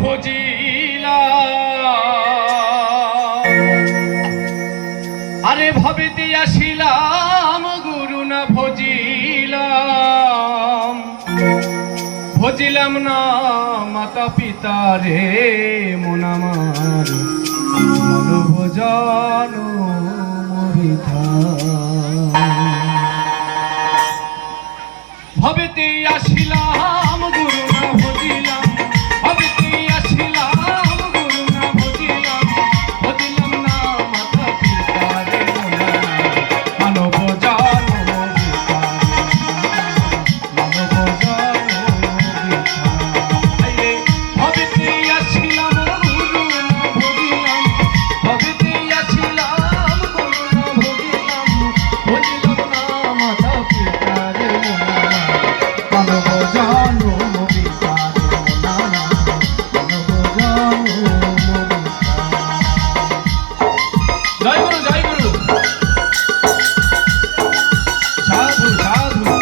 ভজিলাম আরে ভাবিতে আসিলাম গুরু না ভজিলাম ভজিলাম না মাতা পিতা রে মন আমার মনোভজন মরিথা ভাবিতে আসিলাম গুরু না ভজিলাম ভাবিতে আসিলাম গুরু না ভজিলাম ভজিলাম না মাতা পিতা রে মনোভজন মরিথা মনোভজন মরিথা ভাবিতে আসিলাম গুরু না ভজিলাম ভাবিতে আসিলাম গুরু না ভজিলাম ভজিলাম না মাতা পিতা রে জয় গুরু জয় গুরু সাধু সাধু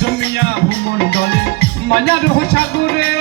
জমিয়া ভূমণ্ডলে মায়ার সাগরে